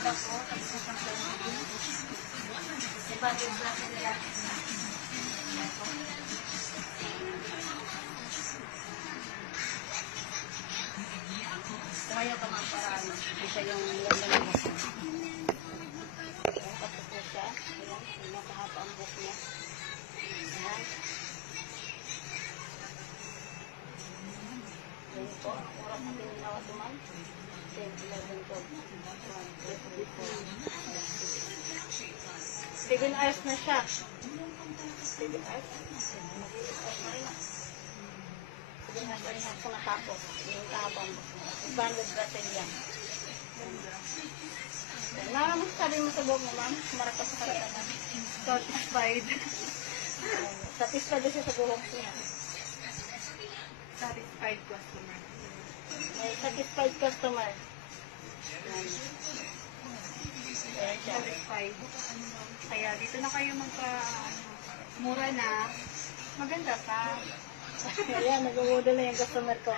Prada po, tapos na pang diba, yung black nila. Kaya ka mga paraan. Isa yung ganda ng buhok. Ayan, tapos po siya. Ayan, yung nakahapa ang buhok niya. Ayan. Ayan po, ang oras natin ginawa tuman. 10, 11, 12, 7 hours na siya. 7 hours. 7 hours na rin ako natapos. Yung kahapon. 200 batalya. Nakamas sabi mo sa buhok mo, ma'am? Marakas sa karatanan. Satisfied. Satisfied siya sa buhok niya. Satisfied customer. May satisfied customer. Ayan siya. Satisfied. Kaya dito na kayo mura na. Maganda pa. Ayan, nag-uudol na yung customer ko.